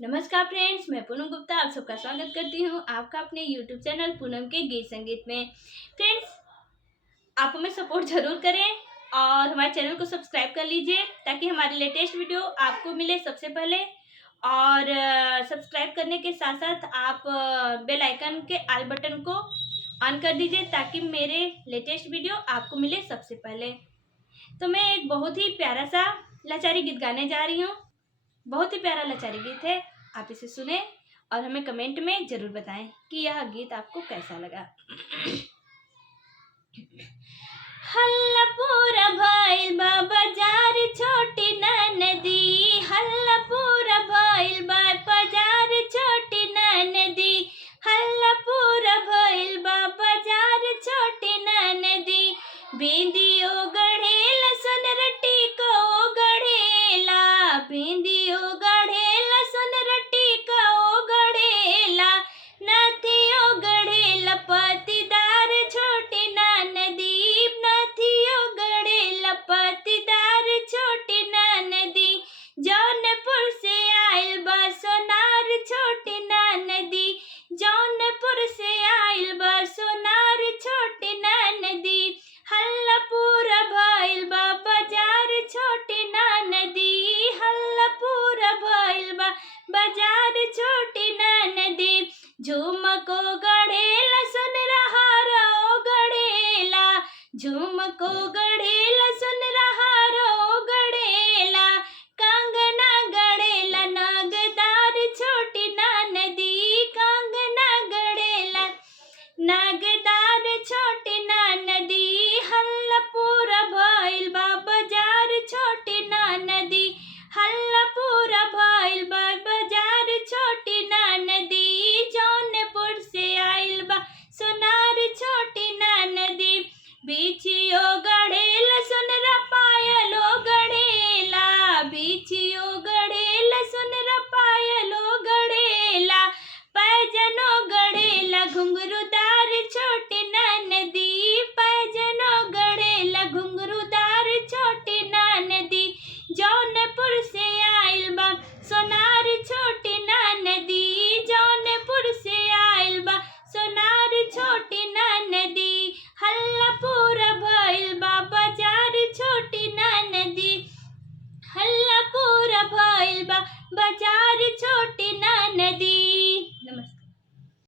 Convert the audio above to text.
नमस्कार फ्रेंड्स, मैं पूनम गुप्ता आप सबका स्वागत करती हूँ आपका अपने यूट्यूब चैनल पूनम के गीत संगीत में। फ्रेंड्स, आप हमें सपोर्ट ज़रूर करें और हमारे चैनल को सब्सक्राइब कर लीजिए ताकि हमारे लेटेस्ट वीडियो आपको मिले सबसे पहले। और सब्सक्राइब करने के साथ साथ आप बेल आइकन के आल बटन को ऑन कर दीजिए ताकि मेरे लेटेस्ट वीडियो आपको मिले सबसे पहले। तो मैं एक बहुत ही प्यारा सा लाचारी गीत गाने जा रही हूँ। बहुत ही प्यारा लाचारी गीत है, आप इसे सुने और हमें कमेंट में ज़रूर बताएं कि यह गीत आपको कैसा लगा। हल्ला पूरा भइल बा बाजार छोटी नदी, हल्ला पूरा भइल बा बाजार छोटी नदी, हल्ला पूरा भइल बा बाजार छोटी नदी। बिंदियो गढ़ेला सोनरटी को गढ़ेला, बिंदियो गढ़ेला सोनरटी को गढ़ेला, नथियो गढ़ेला पतिदार छोटी नदी, नथियो गढ़ेला पतिदार छोटी नदी। जौनपुर से आइल बा सोनार छोटी नदी, जौनपुर से आइल बा सोनार छोटी नदी। हल्ला पूरा भइल बा बाजार छोटी नदी, हल्ला पूरा भइल बा बाजार छोटी नदी। झुमको गढ़ेला सुनरहारो गढ़ेला, झुमको गढ़ेला सुनरहारो गढ़ेला, कंगना गढ़ेला नागदार छोटी नदी, कंगना गढ़ेला नागदार छोटी नदी। हल्ला पूरा भइल बा बाजार छोटी नदी, हल्ला पूरा भइल बा बाजार छोटी नदी। जौनपुर से आइल बा सोनार छोटी नदी, बिछियो गढ़ेला सोनरा पायलो गढ़ेला, बिछियो